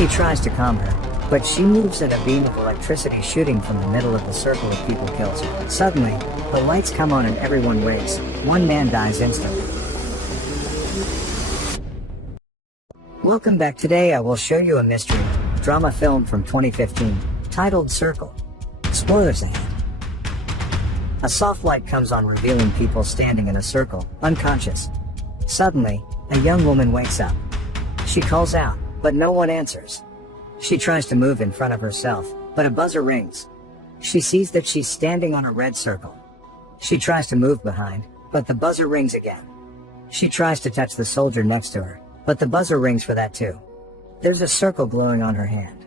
He tries to calm her, but she moves and a beam of electricity shooting from the middle of the circle of people kills her. Suddenly, the lights come on and everyone wakes. One man dies instantly. Welcome back. Today I will show you a mystery drama film from 2015, titled Circle. Spoilers ahead. A soft light comes on revealing people standing in a circle, unconscious. Suddenly, a young woman wakes up. She calls out, but no one answers. She tries to move in front of herself, but a buzzer rings. She sees that she's standing on a red circle. She tries to move behind, but the buzzer rings again. She tries to touch the soldier next to her, but the buzzer rings for that too. There's a circle glowing on her hand.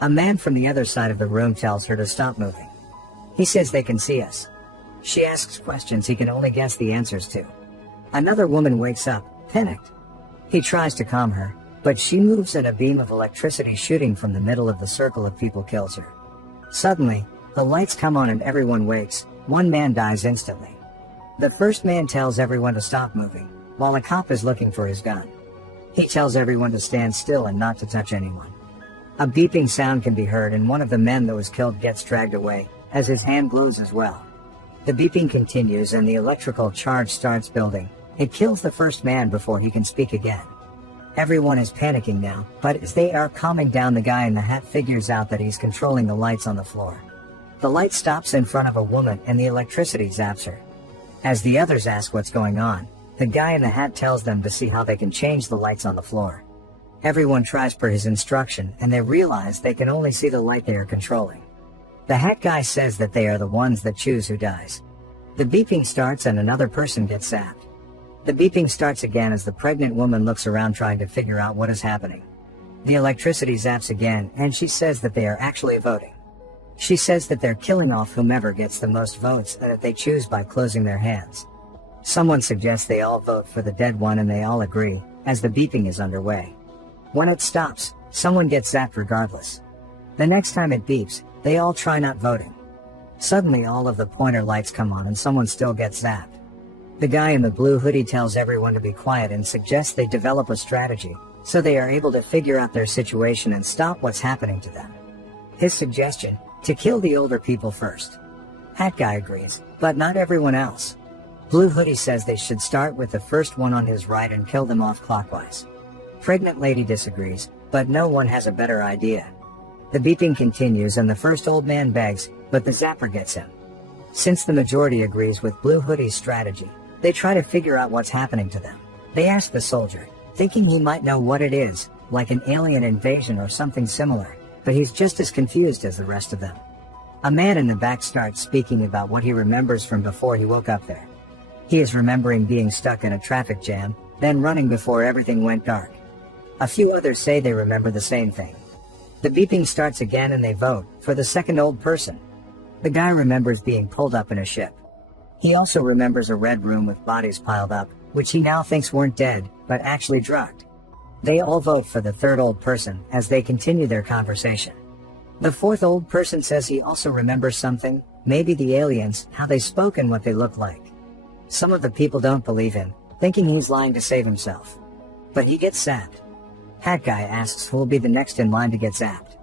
A man from the other side of the room tells her to stop moving. He says they can see us. She asks questions he can only guess the answers to. Another woman wakes up, panicked. He tries to calm her, but she moves and a beam of electricity shooting from the middle of the circle of people kills her. Suddenly, the lights come on and everyone wakes. One man dies instantly. The first man tells everyone to stop moving, while a cop is looking for his gun. He tells everyone to stand still and not to touch anyone. A beeping sound can be heard and one of the men that was killed gets dragged away, as his hand glows as well. The beeping continues and the electrical charge starts building. It kills the first man before he can speak again. Everyone is panicking now, but as they are calming down, the guy in the hat figures out that he's controlling the lights on the floor. The light stops in front of a woman and the electricity zaps her. As the others ask what's going on, the guy in the hat tells them to see how they can change the lights on the floor. Everyone tries per his instruction and they realize they can only see the light they are controlling. The hat guy says that they are the ones that choose who dies. The beeping starts and another person gets zapped. The beeping starts again as the pregnant woman looks around trying to figure out what is happening. The electricity zaps again and she says that they are actually voting. She says that they're killing off whomever gets the most votes and that they choose by closing their hands. Someone suggests they all vote for the dead one and they all agree, as the beeping is underway. When it stops, someone gets zapped regardless. The next time it beeps, they all try not voting. Suddenly all of the pointer lights come on and someone still gets zapped. The guy in the blue hoodie tells everyone to be quiet and suggests they develop a strategy, so they are able to figure out their situation and stop what's happening to them. His suggestion, to kill the older people first. Hat guy agrees, but not everyone else. Blue hoodie says they should start with the first one on his right and kill them off clockwise. Pregnant lady disagrees, but no one has a better idea. The beeping continues and the first old man begs, but the zapper gets him. Since the majority agrees with Blue hoodie's strategy, they try to figure out what's happening to them. They ask the soldier, thinking he might know what it is, like an alien invasion or something similar, but he's just as confused as the rest of them. A man in the back starts speaking about what he remembers from before he woke up there. He is remembering being stuck in a traffic jam, then running before everything went dark. A few others say they remember the same thing. The beeping starts again and they vote for the second old person. The guy remembers being pulled up in a ship. He also remembers a red room with bodies piled up, which he now thinks weren't dead, but actually drugged. They all vote for the third old person as they continue their conversation. The fourth old person says he also remembers something, maybe the aliens, how they spoke and what they looked like. Some of the people don't believe him, thinking he's lying to save himself. But he gets zapped. Hat guy asks who will be the next in line to get zapped.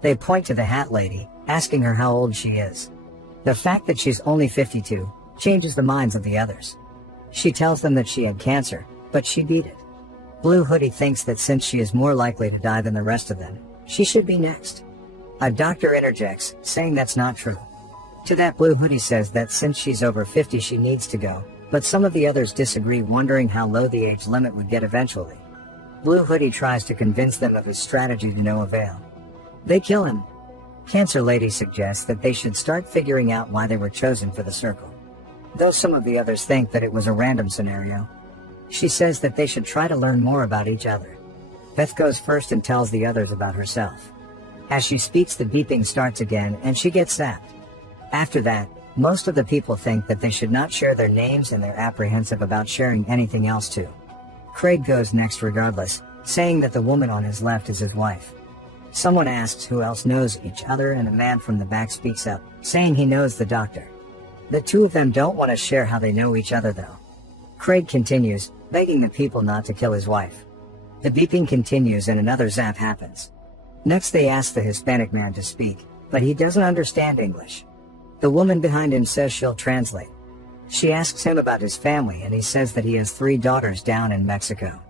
They point to the hat lady, asking her how old she is. The fact that she's only 52 changes the minds of the others. She tells them that she had cancer, but she beat it. Blue hoodie thinks that since she is more likely to die than the rest of them, she should be next. A doctor interjects, saying that's not true. To that Blue hoodie says that since she's over 50 she needs to go, but some of the others disagree, wondering how low the age limit would get eventually. Blue hoodie tries to convince them of his strategy to no avail. They kill him. Cancer lady suggests that they should start figuring out why they were chosen for the circle. Though some of the others think that it was a random scenario. She says that they should try to learn more about each other. Beth goes first and tells the others about herself. As she speaks, the beeping starts again and she gets zapped. After that, most of the people think that they should not share their names and they're apprehensive about sharing anything else too. Craig goes next regardless, saying that the woman on his left is his wife. Someone asks who else knows each other and a man from the back speaks up, saying he knows the doctor. The two of them don't want to share how they know each other though. Craig continues, begging the people not to kill his wife. The beeping continues and another zap happens. Next they ask the Hispanic man to speak, but he doesn't understand English. The woman behind him says she'll translate. She asks him about his family and he says that he has 3 daughters down in Mexico.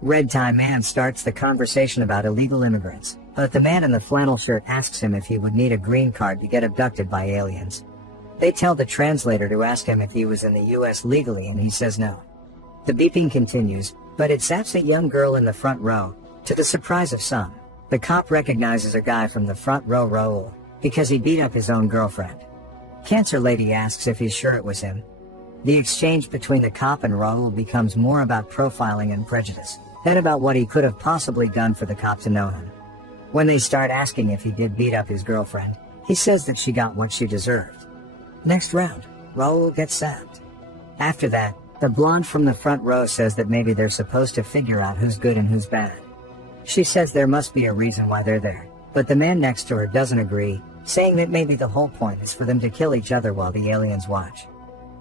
Red tie man starts the conversation about illegal immigrants, but the man in the flannel shirt asks him if he would need a green card to get abducted by aliens. They tell the translator to ask him if he was in the US legally and he says no. The beeping continues, but it zaps a young girl in the front row. To the surprise of some, the cop recognizes a guy from the front row, Raul, because he beat up his own girlfriend. Cancer Lady asks if he's sure it was him. The exchange between the cop and Raul becomes more about profiling and prejudice than about what he could have possibly done for the cop to know him. When they start asking if he did beat up his girlfriend, he says that she got what she deserved. Next round, Raul gets zapped. After that, the blonde from the front row says that maybe they're supposed to figure out who's good and who's bad. She says there must be a reason why they're there, but the man next to her doesn't agree, saying that maybe the whole point is for them to kill each other while the aliens watch.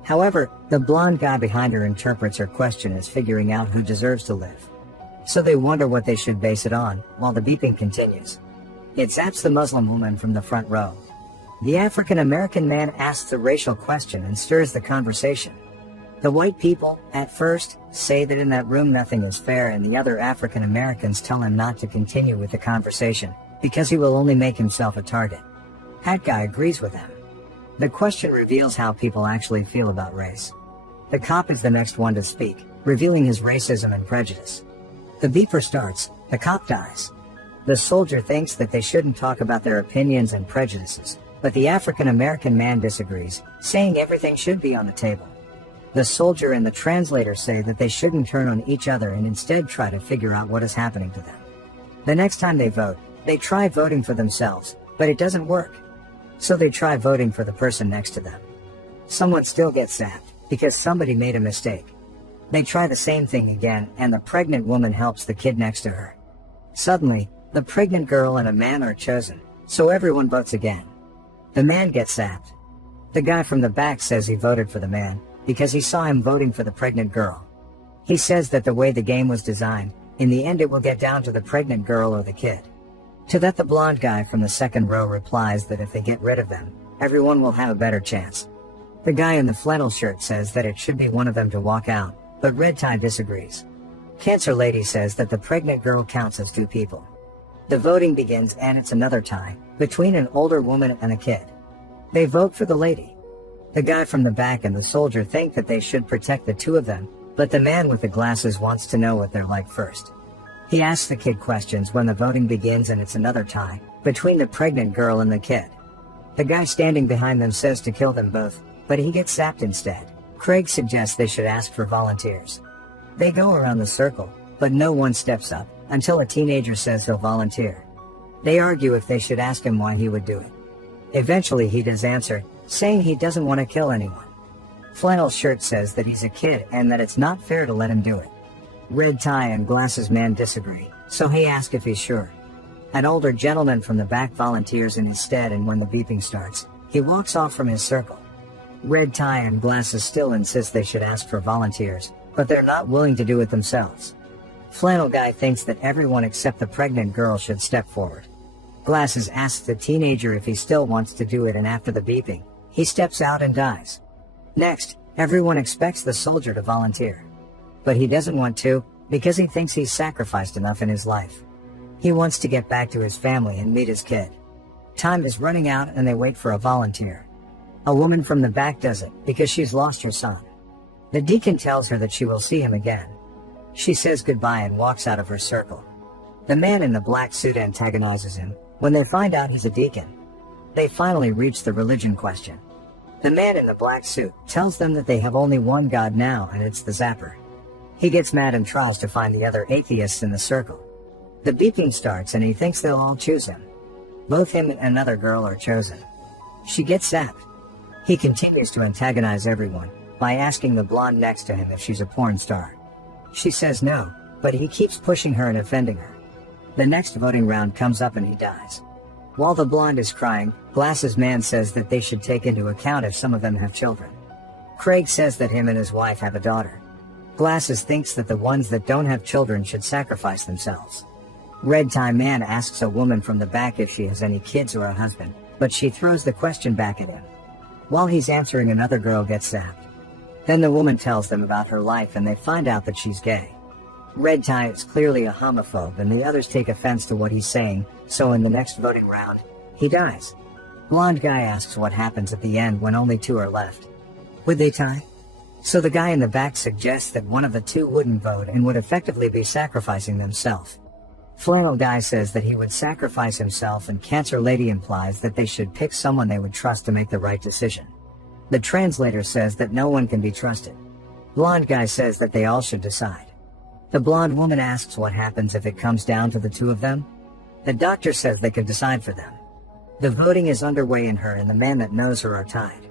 However, the blonde guy behind her interprets her question as figuring out who deserves to live. So they wonder what they should base it on, while the beeping continues. It zaps the Muslim woman from the front row. The African American man asks a racial question and stirs the conversation. The white people, at first, say that in that room nothing is fair, and the other African Americans tell him not to continue with the conversation, because he will only make himself a target. That guy agrees with them. The question reveals how people actually feel about race. The cop is the next one to speak, revealing his racism and prejudice. The beeper starts, the cop dies. The soldier thinks that they shouldn't talk about their opinions and prejudices, but the African American man disagrees, saying everything should be on the table. The soldier and the translator say that they shouldn't turn on each other and instead try to figure out what is happening to them. The next time they vote, they try voting for themselves, but it doesn't work. So they try voting for the person next to them. Someone still gets zapped, because somebody made a mistake. They try the same thing again, and the pregnant woman helps the kid next to her. Suddenly, the pregnant girl and a man are chosen, so everyone votes again. The man gets zapped. The guy from the back says he voted for the man, because he saw him voting for the pregnant girl. He says that the way the game was designed, in the end it will get down to the pregnant girl or the kid. To that the blonde guy from the second row replies that if they get rid of them, everyone will have a better chance. The guy in the flannel shirt says that it should be one of them to walk out, but Red Tie disagrees. Cancer Lady says that the pregnant girl counts as 2 people. The voting begins and it's another tie, between an older woman and a kid. They vote for the lady. The guy from the back and the soldier think that they should protect the 2 of them, but the man with the glasses wants to know what they're like first. He asks the kid questions when the voting begins and it's another tie, between the pregnant girl and the kid. The guy standing behind them says to kill them both, but he gets zapped instead. Craig suggests they should ask for volunteers. They go around the circle, but no one steps up, until a teenager says he'll volunteer. They argue if they should ask him why he would do it. Eventually he does answer, saying he doesn't want to kill anyone. Flannel Shirt says that he's a kid and that it's not fair to let him do it. Red Tie and Glasses Man disagree, so he asks if he's sure. An older gentleman from the back volunteers in his stead, and when the beeping starts, he walks off from his circle. Red Tie and Glasses still insist they should ask for volunteers, but they're not willing to do it themselves. Flannel Guy thinks that everyone except the pregnant girl should step forward. Glasses asks the teenager if he still wants to do it, and after the beeping, he steps out and dies. Next, everyone expects the soldier to volunteer. But he doesn't want to, because he thinks he's sacrificed enough in his life. He wants to get back to his family and meet his kid. Time is running out and they wait for a volunteer. A woman from the back does it, because she's lost her son. The deacon tells her that she will see him again. She says goodbye and walks out of her circle. The man in the black suit antagonizes him, when they find out he's a deacon. They finally reach the religion question. The man in the black suit tells them that they have only one God now, and it's the Zapper. He gets mad and tries to find the other atheists in the circle. The beeping starts and he thinks they'll all choose him. Both him and another girl are chosen. She gets zapped. He continues to antagonize everyone by asking the blonde next to him if she's a porn star. She says no, but he keeps pushing her and offending her. The next voting round comes up and he dies. While the blonde is crying, Glasses Man says that they should take into account if some of them have children. Craig says that him and his wife have a daughter. Glasses thinks that the ones that don't have children should sacrifice themselves. Red tie man asks a woman from the back if she has any kids or a husband, but she throws the question back at him. While he's answering, another girl gets zapped. Then the woman tells them about her life and they find out that she's gay. Red tie is clearly a homophobe and the others take offense to what he's saying, so in the next voting round, he dies. Blonde guy asks what happens at the end when only two are left. Would they tie? So the guy in the back suggests that one of the two wouldn't vote and would effectively be sacrificing themselves. Flannel guy says that he would sacrifice himself, and Cancer lady implies that they should pick someone they would trust to make the right decision. The translator says that no one can be trusted. Blonde guy says that they all should decide. The blonde woman asks what happens if it comes down to the two of them. The doctor says they could decide for them. The voting is underway and her and the man that knows her are tied.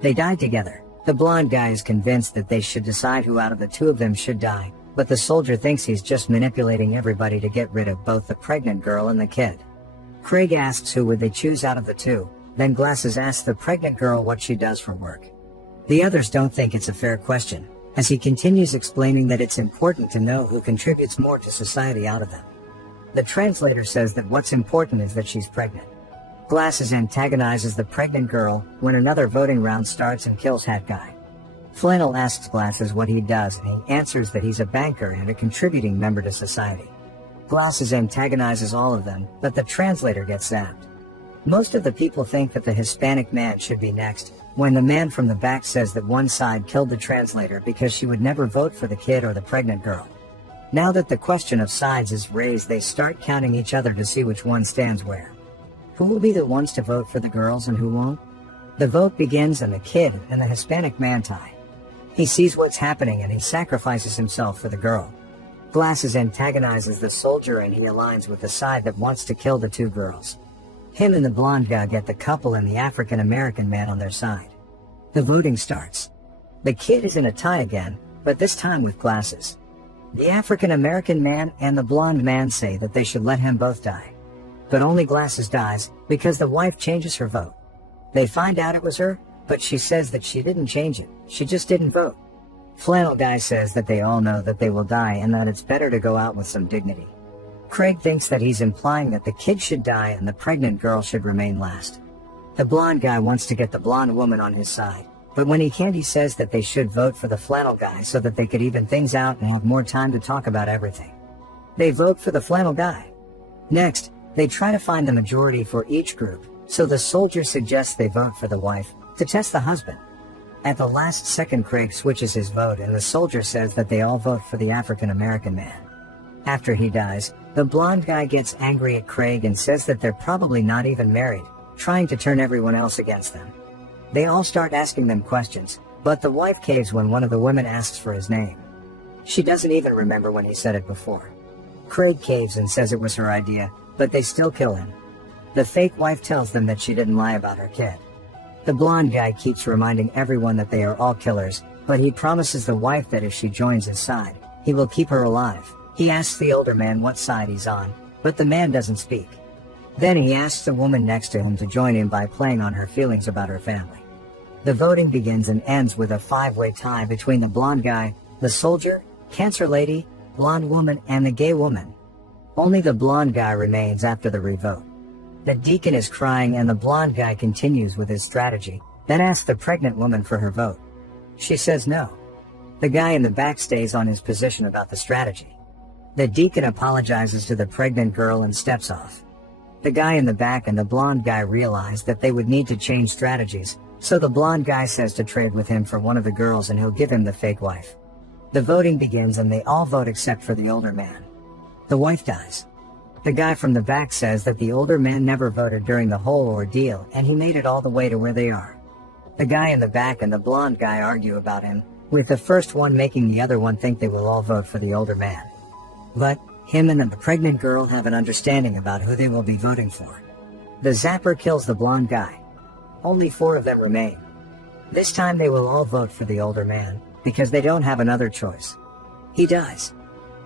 They died together. The blonde guy is convinced that they should decide who out of the two of them should die, but the soldier thinks he's just manipulating everybody to get rid of both the pregnant girl and the kid. Craig asks who would they choose out of the two, then Glasses asks the pregnant girl what she does for work. The others don't think it's a fair question, as he continues explaining that it's important to know who contributes more to society out of them. The translator says that what's important is that she's pregnant. Glasses antagonizes the pregnant girl when another voting round starts and kills Hat Guy. Flannel asks Glasses what he does and he answers that he's a banker and a contributing member to society. Glasses antagonizes all of them, but the translator gets zapped. Most of the people think that the Hispanic man should be next, when the man from the back says that one side killed the translator because she would never vote for the kid or the pregnant girl. Now that the question of sides is raised, they start counting each other to see which one stands where. Who will be the ones to vote for the girls and who won't? The vote begins and the kid and the Hispanic man tie. He sees what's happening and he sacrifices himself for the girl. Glasses antagonizes the soldier and he aligns with the side that wants to kill the two girls. Him and the blonde guy get the couple and the African American man on their side. The voting starts. The kid is in a tie again, but this time with Glasses. The African American man and the blonde man say that they should let him both die. But only Glasses dies, because the wife changes her vote. They find out it was her, but she says that she didn't change it, she just didn't vote. Flannel guy says that they all know that they will die and that it's better to go out with some dignity. Craig thinks that he's implying that the kid should die and the pregnant girl should remain last. The blonde guy wants to get the blonde woman on his side, but when he can't, he says that they should vote for the flannel guy so that they could even things out and have more time to talk about everything. They vote for the flannel guy. Next, they try to find the majority for each group, so the soldier suggests they vote for the wife, to test the husband. At the last second, Craig switches his vote and the soldier says that they all vote for the African American man. After he dies, the blonde guy gets angry at Craig and says that they're probably not even married, trying to turn everyone else against them. They all start asking them questions, but the wife caves when one of the women asks for his name. She doesn't even remember when he said it before. Craig caves and says it was her idea, but they still kill him. The fake wife tells them that she didn't lie about her kid. The blonde guy keeps reminding everyone that they are all killers, but he promises the wife that if she joins his side, he will keep her alive. He asks the older man what side he's on, but the man doesn't speak. Then he asks the woman next to him to join him by playing on her feelings about her family. The voting begins and ends with a five-way tie between the blonde guy, the soldier, Cancer lady, blonde woman, and the gay woman. Only the blonde guy remains after the revote. The deacon is crying and the blonde guy continues with his strategy, then asks the pregnant woman for her vote. She says no. The guy in the back stays on his position about the strategy. The deacon apologizes to the pregnant girl and steps off. The guy in the back and the blonde guy realize that they would need to change strategies, so the blonde guy says to trade with him for one of the girls and he'll give him the fake wife. The voting begins and they all vote except for the older man. The wife dies. The guy from the back says that the older man never voted during the whole ordeal and he made it all the way to where they are. The guy in the back and the blonde guy argue about him, with the first one making the other one think they will all vote for the older man. But him and the pregnant girl have an understanding about who they will be voting for. The zapper kills the blonde guy. Only 4 of them remain. This time they will all vote for the older man, because they don't have another choice. He dies.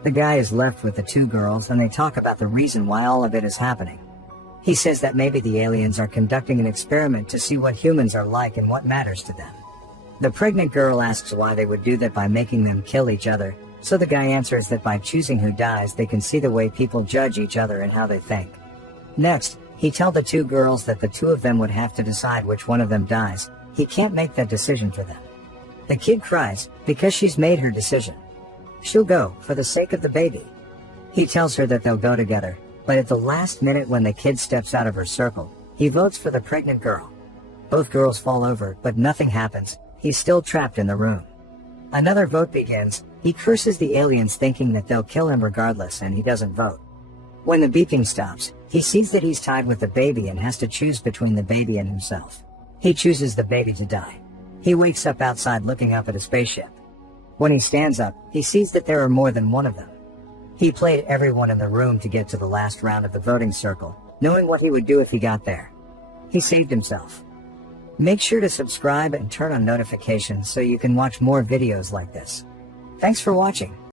The guy is left with the 2 girls and they talk about the reason why all of it is happening. He says that maybe the aliens are conducting an experiment to see what humans are like and what matters to them. The pregnant girl asks why they would do that by making them kill each other, So the guy answers that by choosing who dies, they can see the way people judge each other and how they think. Next, he tells the two girls that the two of them would have to decide which one of them dies. He can't make that decision for them. The kid cries because she's made her decision. She'll go for the sake of the baby. He tells her that they'll go together, but at the last minute when the kid steps out of her circle, he votes for the pregnant girl. Both girls fall over, but nothing happens. He's still trapped in the room. Another vote begins. He curses the aliens thinking that they'll kill him regardless, and he doesn't vote. When the beeping stops, he sees that he's tied with the baby and has to choose between the baby and himself. He chooses the baby to die. He wakes up outside looking up at a spaceship. When he stands up, he sees that there are more than one of them. He played everyone in the room to get to the last round of the voting circle, knowing what he would do if he got there. He saved himself. Make sure to subscribe and turn on notifications so you can watch more videos like this. Thanks for watching.